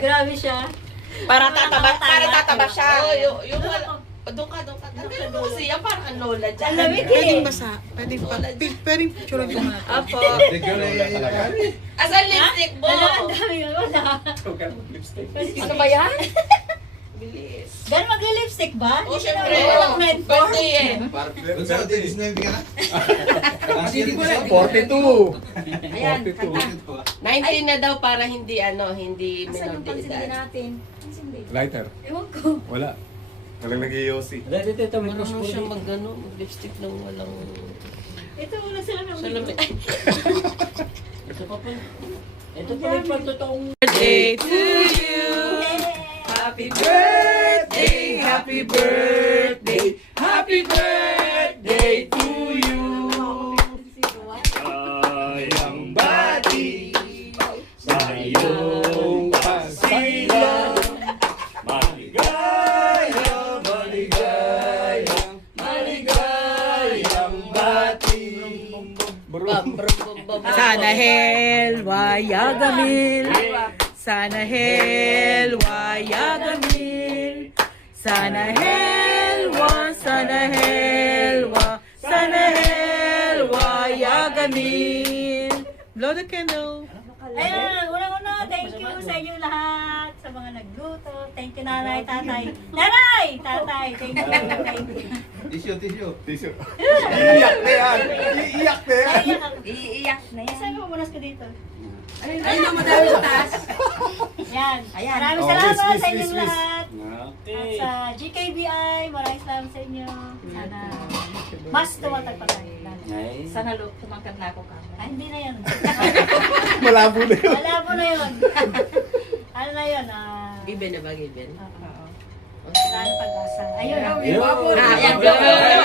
Grabe siya. Para tataba siya. Oh, yung wala. Doon ka. Tanggalin mo kasi yan, parang ang lola dyan. Alamig Pwedeng eh. basa. Pwedeng pa. Pwedeng picture ko nga. Apo. Asan lipstick mo? Wala, ang dami yun. Wala. Ano ba yan? Bilis. Dan mag-lipstick ba? Oh, Hindi syempre. na walang mentor. Birthday eh. Pero di Disney ka na? 42. Ayan. 42. 19 na daw para hindi hindi Asan minor yung de pansindi edad. natin? Pansindi. Lighter. Ewan ko. Wala. Walang nag-iossi. Marunong siya mag-lipstick ng walang Ito, wala sila ng salamin. Ito pa pala. Ito pa rin pang totoong... Birthday to you. Happy Birthday, happy birthday, happy birthday to you. Sayang bati sa iyong pasilang. Maligayang, maligayang, maligayang bati. Sana helwa yagamil. Sana helwa yagamil. Sana helwa, sana helwa, sana helwa yagamil. Blow the candle. Ayun, unang-una, thank you sa inyo lahat, sa mga nagluto. Thank you, nanay, tatay. Nanay! Tatay, thank you. Thank you. Tissue. Iiyak na yan. Iiyak na yan. Naiyak ako. Iiyak na yan. Saan mo punas ko dito? Ayun na madami sa taas. Yan. Ayan. Maraming Oh, salamat wish, sa wish, inyong wish, wish. lahat. At Okay. sa GKBI, maraming salamat sa inyo. Sana mas tumatag pa tayo. Nice. Sana tumangkat na ako ka. Ay, hindi na yun. Malabo na yun. Malabo na yun. Ano na yun? Given na ba, given? Wala nang pag-asa. Ayun. Ayun. Ayan, Ayun. go.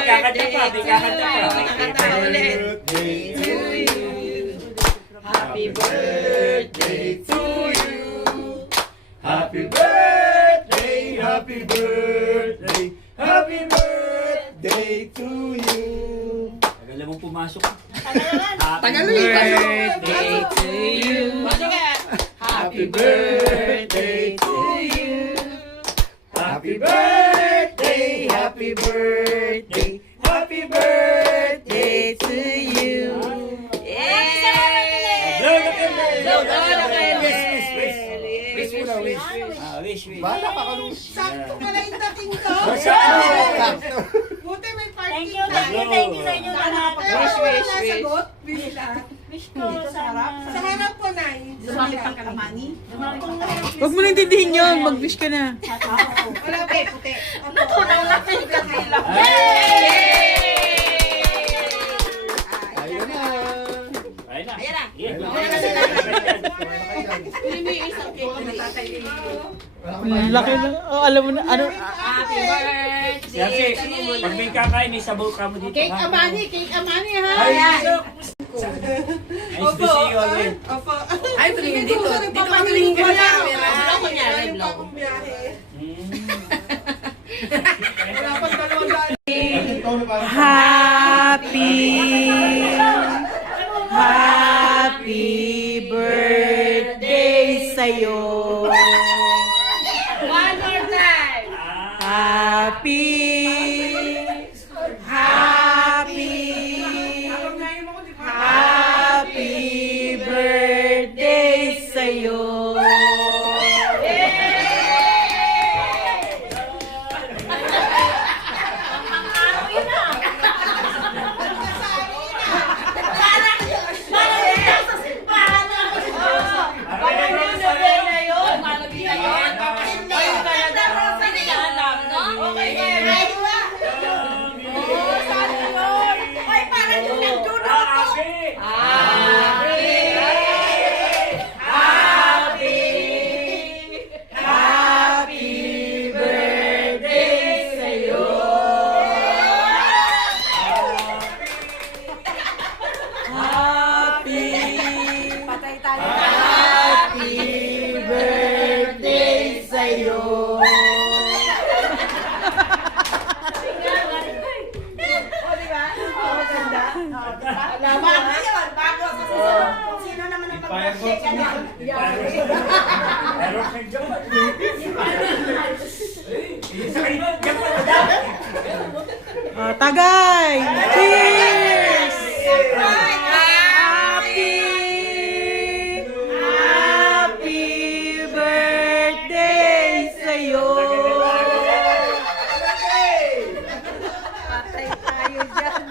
Kakanta pa, may kakanta pa. Kakanta ulit. Birthday to you. Happy birthday to you. Happy birthday, happy birthday, happy birthday to you. Tagal mo pumasok. Happy birthday to you. Happy birthday to you. Happy birthday, happy birthday, happy birthday to you. Blow the candle. Blow the candle. Wish, wish, wish. Wish muna, wish. Wish, wish. Bala pa kung Sakto pala yung dating ko. sakto. Buti may party. Thank you sa inyo lahat. Kaya Wish, wala wish, wish. nasagot. Wish lahat. Wish ko sana. Sa harap ko, Nay. Lumaki pang kalamani. Huwag mo na intindihin yun. Mag-wish ka na. Wala ba, puti. Natunaw na yung kakila. Ayun na. Ayun na. Ayan na. Yeah. Hindi mo yung isang cake na tatay. Laki na. Oh, alam mo na. Ano? Happy birthday. Kasi, pag may kakain, may sabaw ka mo dito. Cake ha? Amani, Cake Amani, ha? Ay, nice to see you again. Opo. Ay, tumingin dito. Dito ka tumingin ka sa camera. Vlog ko niya, live vlog. Wala pang dalawang daan. Happy birthday sa'yo. One more time. Happy birthday sa'yo. Happy birthday sa'yo. Happy birthday sa'yo. Bago yun, bago. Sino naman ang pag-shake? Meron kang Japan. Sa kanya, Japan na daw. Tagay! Cheers! Happy birthday sa'yo! Patay tayo dyan.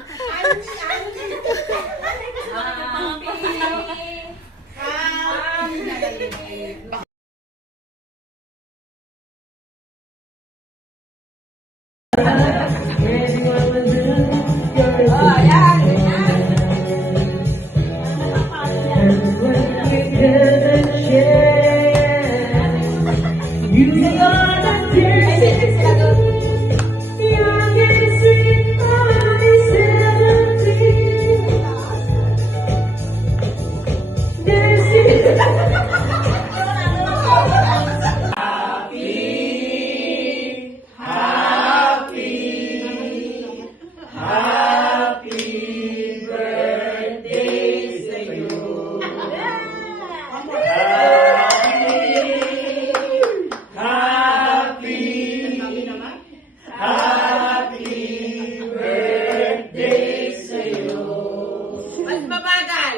Mas mabagal.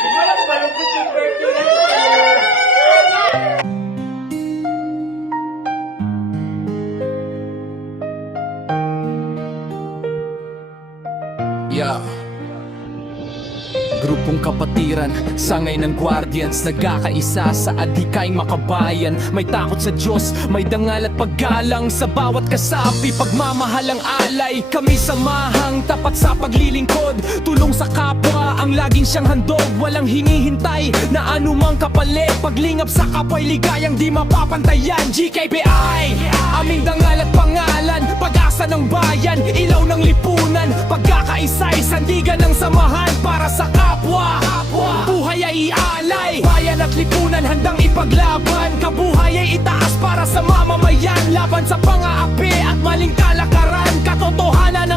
Di ba lang balukot yung birthday na ito? Yeah. Grupong kapatiran, sangay ng guardians, nagkakaisa sa adhikay makabayan. May takot sa Diyos, may dangal at paggalang sa bawat kasapi, pagmamahalang alay. Kami samahang tapat sa paglilingkod, tulong sa kapwa ang laging siyang handog. Walang hinihintay na anumang kapalit, paglingap sa kapwa'y ligayang di mapapantayan. GKBI, aming dangal at pangalan, pag-asa ng bayan, ilaw ng lipunan. Pagkakaisa'y sandigan ng samahan para sa kapwa. Buhay ay ialay, bayan at lipunan handang ipaglaban. Kabuhay ay itaas para sa mamamayan, laban sa pang-aapi at maling kalakaran. Katotohanan